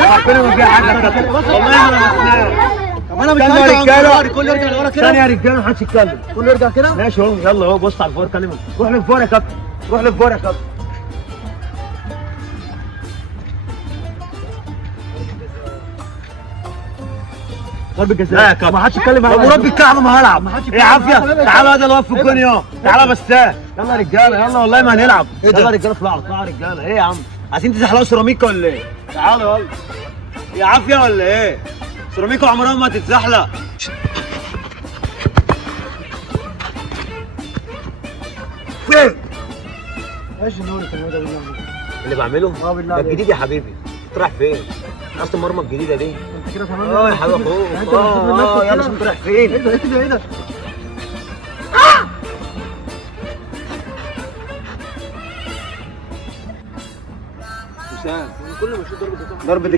ربنا ما فيها حاجه يا كابتن، والله ما لمسناه. طب انا مش استنى عايز يا رجاله، كله يرجع لورا كده. ثانيه يا رجاله، محدش يتكلم. كله يرجع كده. ماشي اهو، يلا اهو، بص على الفار، كلمه. روح للفار يا كابتن، روح للفار يا كابتن. ضربة جزاء. لا يا كابتن، ما حدش يتكلم معايا. طب ورب الكعبه ما هلعب. ما حدش ايه يتكلم عافيه؟ معايا. تعالوا هذا اللي واقف في الجون اهو، تعالى بس. يلا يا رجاله، يلا والله ما هنلعب. إيه ده؟ يلا يا رجاله، اطلعوا اطلعوا يا رجاله. ايه يا عم؟ عايزين تزحلقوا سيراميكا ولا ايه؟ تعالوا يلا. يا عافيه ولا ايه؟ سيراميكا عمرها ما تتزحلق. فين؟ ايش النور اللي ده بالله؟ اللي بعمله؟ اه بالله ده عليك. الجديد يا حبيبي. انت رايح فين؟ حراسة المرمى الجديدة دي. انت كده تمام. اه يا حبيبي اخوك. انت بتسيب من نفسك يلا كده. شوف انت رايح ايه فين؟ ده ايه ده ايه ده؟ حسام كل ما اشوف ضربه جزاء ضربة